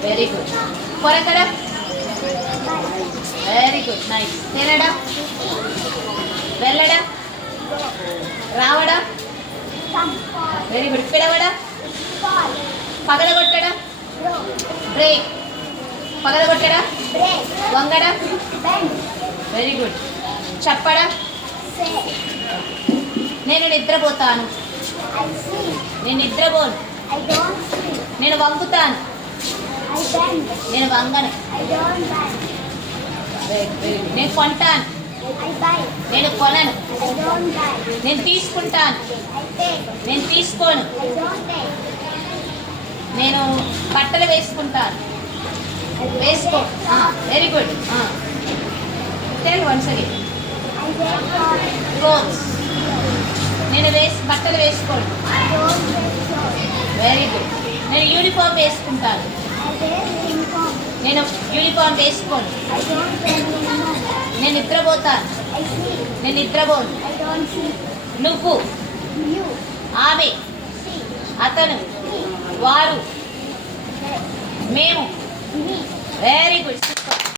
Very good. కొరకడం. Very good, nice. తినడం. వెళ్ళడం. రావడం. Very good. పిలవడం. పగలగొట్టడం. బ్రేక్. పగలగొట్టడం. వంగడం. Very good. చెప్పడం. నేను నిద్రపోతాను. నేను నిద్రపోను. నేను వంగుతాను. నేను వంగను. నేను కొంటాను. నేను కొనను. నేను తీసుకుంటాను. నేను తీసుకోను. నేను బట్టలు వేసుకుంటాను. వేసుకో. Very good. Tell once again. Clothes. నేను బట్టలు వేసుకోను. Very good. నేను యూనిఫామ్ వేసుకుంటాను. నేను యూనిఫామ్ వేసుకోను. నేను నిద్రపోతాను. నేను నిద్రపోను. నువ్వు. ఆమె. అతను. వారు. మేము. Very good.